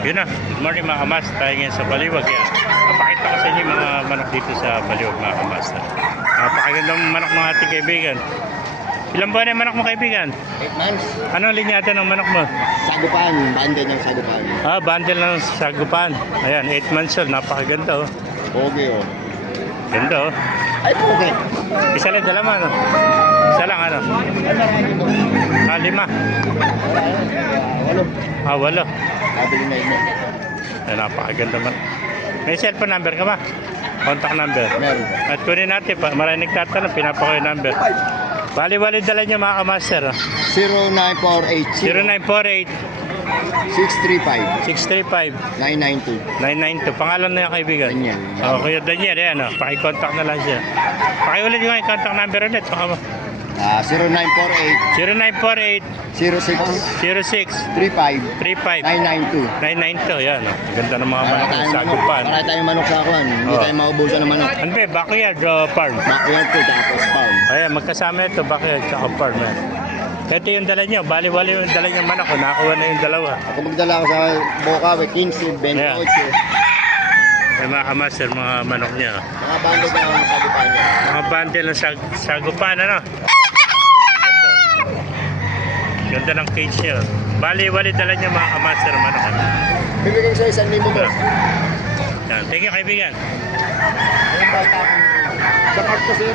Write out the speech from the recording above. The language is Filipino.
Yun na, good morning mga kamas. Tayo ngayon sa Baliwag. Yan. Papakita ko sa inyo mga manok dito sa Baliwag mga kamas. Napakagandang manok ng ating kaibigan. Ilang buwan yung manok mo kaibigan? 8 months. Anong linyata ng manok mo? Sagupan. Banda ng sagupan. Ah, bundle ng sagupan. Ayan, 8 months old. Napakaganda oh. Pogi oh. Ganda oh. Ay, pogi. Isa lang dalawa no? Isa lang ano? Ah, lima. Walo. Ah, walo. Kabili na ino. Ay, napakaganda man. May cellphone number ka ba? Contact number. Meron. At kunin natin, pa, maraming nagtatanong, pinapako yung number. Bali-bali dala nyo mga kamaster. oh. 0948 0948 635 635 992. 992. Pangalan na yung kaibigan. Daniel. Oh, Kuya Daniel, yan. Oh. Pakicontact na lang siya. Pakiulit yung contact number ulit. Baka Ah, 0948 0948 06 06 35 35 992. 992. Yan. Oh. Ganda ng mga manok tayong sa manok. agupan. Para tayong manok sa akuan. Hindi Oh. tayo maubusan ng manok. Ano ba? Backyard o farm? Backyard ko tapos pound. Ayan, magkasama ito. Backyard sa farm. Yan. Ito yung dala nyo. Bali-bali yung dala nyo manok. Nakakuha na yung dalawa. Ako magdala ako sa Bocawe, 15, 28. May mga kamaster, mga manok niya. Mga banda na sa sagupan niya. Mga bundle ng sag sagupan, ano? Ganda. Ng cage niya. Bali-bali dala niya mga kamaster, manok. ano? Bibigyan sa isang libo boss. Yan. Thank you, kaibigan. Sa sir.